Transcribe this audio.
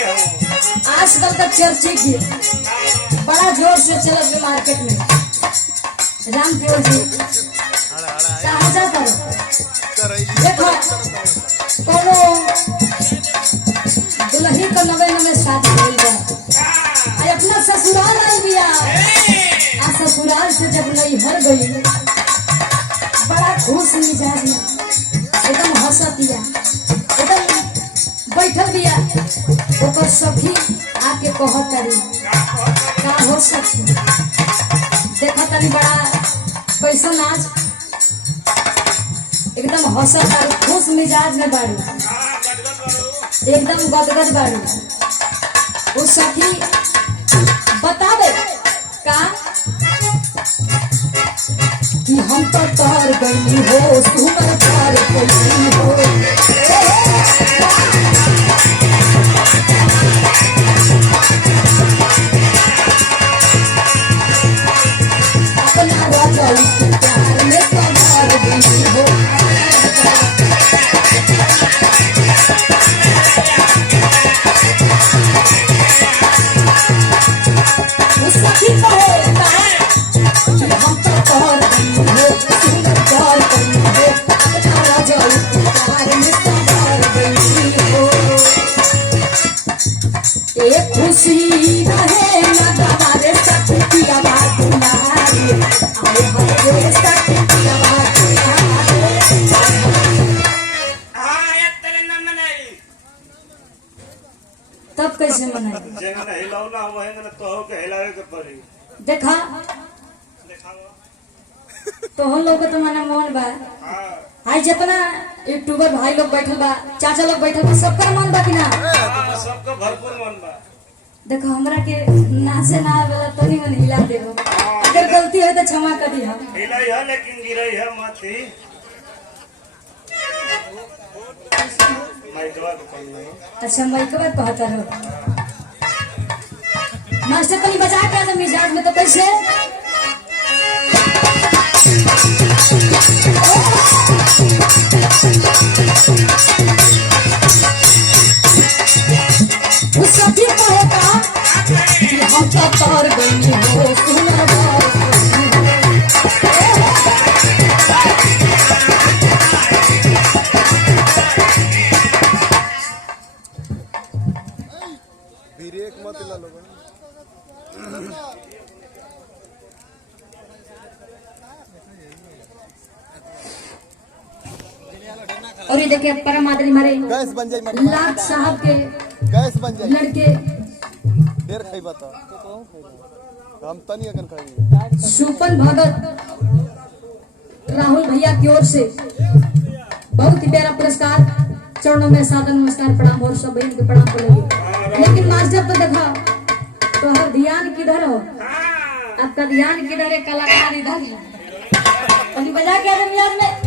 आजकल का चर्चित गीत बड़ा जोर से चलत है मार्केट में। राम केवल जी साहजा करो देखो कोनो दुल्ही को नवे नवे शादी होई बा अपना ससुराल आई बिया आ ससुराल से जब नहीं हर गई बड़ा खुश मिजाज में एकदम हंसतिया एकदम बैठल बिया ओकर सखी आके कहत तारी का हो सखी देखा तारी बड़ा कैसा नाच एकदम हंसत तारी खुश मिजाज में बाड़ी एकदम गदगद बाड़ी वो सखी बतावे का कि हम तो तार गई हो सुमर तार कैसी हो अपना राजा प्यार में तो तार गई हो उस सखी कहे कि हम तो तार गई हो सुमर तार गई हो अपना राजा प्यार में तो तार गई हो एक खुशी रहे ना हमारे साथ की आवाज तुम्हारी आए हमारे साथ की आवाज तब कैसे मनाई देखा तो हम लोग तो मना मोहन बा आज जितना यूट्यूबर भाई लोग बैठल बा चाचा लोग बैठल बा सबका मन बा कि ना सबका भरपूर मन बा। देखो हमरा के नाचे ना वाला तो नहीं मन हिला देबो अगर गलती हो तो क्षमा कर दी हम हिलाई है लेकिन गिरई है माथी माइकवा को कम नहीं। अच्छा माइकवा कहता रहो मास्टर कहीं बजा के तो मिजाज में तो कैसे उस सखी कहेगा कि हम तो तार गई हो सुना ब्रेक मत ला लो और ये देखिए परम आदरी मारे गैस बन जाए लाख साहब के गैस बन जाए लड़के देर खाई बता हम तनी अगर खाई सुपन भगत राहुल भैया की ओर से बहुत ही प्यारा पुरस्कार चरणों में सादर नमस्कार प्रणाम और सब बहन के प्रणाम को लगे लेकिन मास्टर तो देखा तो हर ध्यान किधर हो आपका ध्यान किधर है कलाकार इधर है बजा के मिजाज में